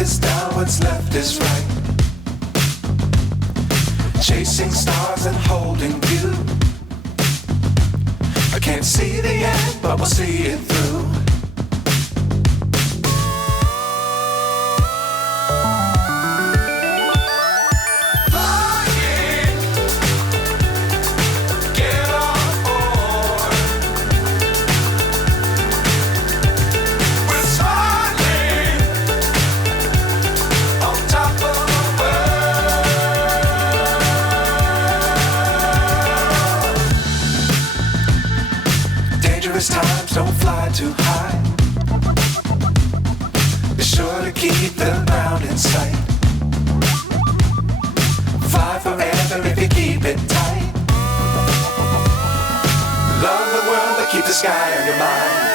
is down, what's left is right. Chasing stars and holding you. I can't see the end, but we'll see it through. Times don't fly too high. Be sure to keep the ground in sight. Fly forever if you keep it tight. Love the world, but keep the sky on your mind.